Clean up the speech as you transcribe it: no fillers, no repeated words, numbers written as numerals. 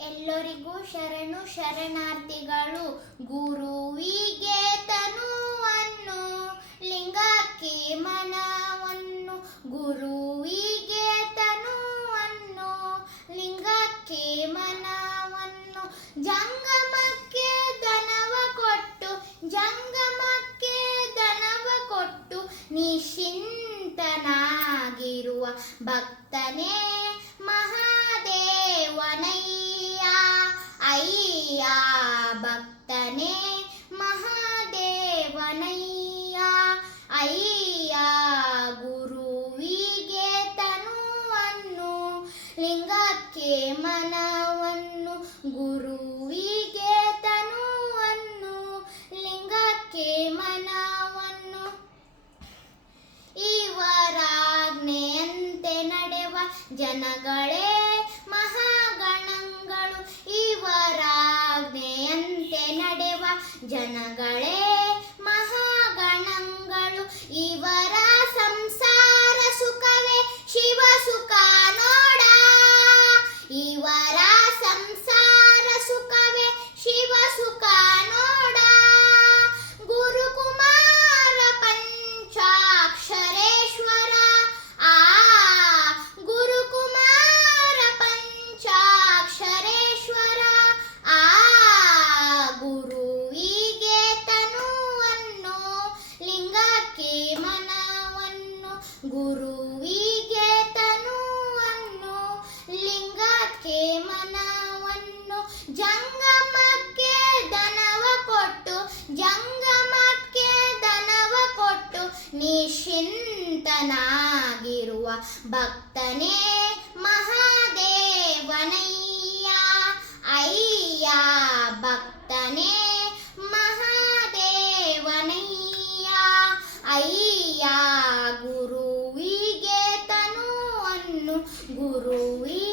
ಎಲ್ಲರಿಗೂ ಶರಣು ಶರಣಾರ್ಥಿಗಳು. ಗುರುವಿಗೆ ತನುವನ್ನು, ಲಿಂಗಕ್ಕೆ ಮನವನ್ನು. ಗುರುವಿಗೆ ತನುವನ್ನು, ಲಿಂಗಕ್ಕೆ ಮನವನ್ನು. ಜಂಗಮಕ್ಕೆ ಧನವ ಕೊಟ್ಟು, ಜಂಗಮಕ್ಕೆ ಧನವ ಕೊಟ್ಟು ನಿಶ್ಚಿಂತನಾಗಿರುವ ಭಕ್ತನೇ ಮಹಾದೇವನಯ್ಯ. ಅಯ್ಯ ಭಕ್ತನೇ ಮಹಾದೇವನಯ್ಯ. ಅಯ್ಯ ಗುರುವಿಗೆ ತನುವನ್ನು, ಲಿಂಗಕ್ಕೆ ಮನವನ್ನು. ಗುರುವಿಗೆ ತನುವನ್ನು, ಲಿಂಗಕ್ಕೆ ಮನವನ್ನು. ಇವರಾಜ್ಞೆಯಂತೆ ನಡೆವ ಜನಗಳೇ ಮಹಾಗಣಗಳು. ಇವರಾಜ್ಞೆಯಂತೆ ನಡೆವ ಜನಗಳೇ ಮಹಾಗಣಗಳು. ಇವರ ಸಂಸಾರ ಸುಖವೇ ಶಿವ ಸುಖ ನೋಡ. ಇವರ ಸಂಸಾರ ಸುಖವೇ ಶಿವ ಸುಖ ನೋಡ. ಗುರುಕುಮಾರ ಪಂಚಾಕ್ಷರೇಶ್ವರ. ಆ ಗುರುಕುಮಾರ ಪಂಚಾಕ್ಷರೇಶ್ವರ. ಆ ಗುರುವಿಗೆ ತನುವನ್ನು, ಲಿಂಗಕ್ಕೆ ಮನವನ್ನು. ಗುರುವಿಗೆ ತನುವನ್ನು, ಲಿಂಗಕ್ಕೆ ಮನವನ್ನು. ಜಂಗಮಕ್ಕೆ ಧನವ ಕೊಟ್ಟು, ಜಂಗಮಕ್ಕೆ ಧನವ ಕೊಟ್ಟು ನಿಶ್ಚಿಂತನಾಗಿರುವ ಭಕ್ತನೇ ಮಹಾದೇವನಯ್ಯ. ಅಯ್ಯ ಭಕ್ತನೇ ಮಹಾದೇವನಯ್ಯ. ಅಯ್ಯ ಗುರುವಿಗೆ ತನುವನ್ನು, ಗುರುವಿಗೆ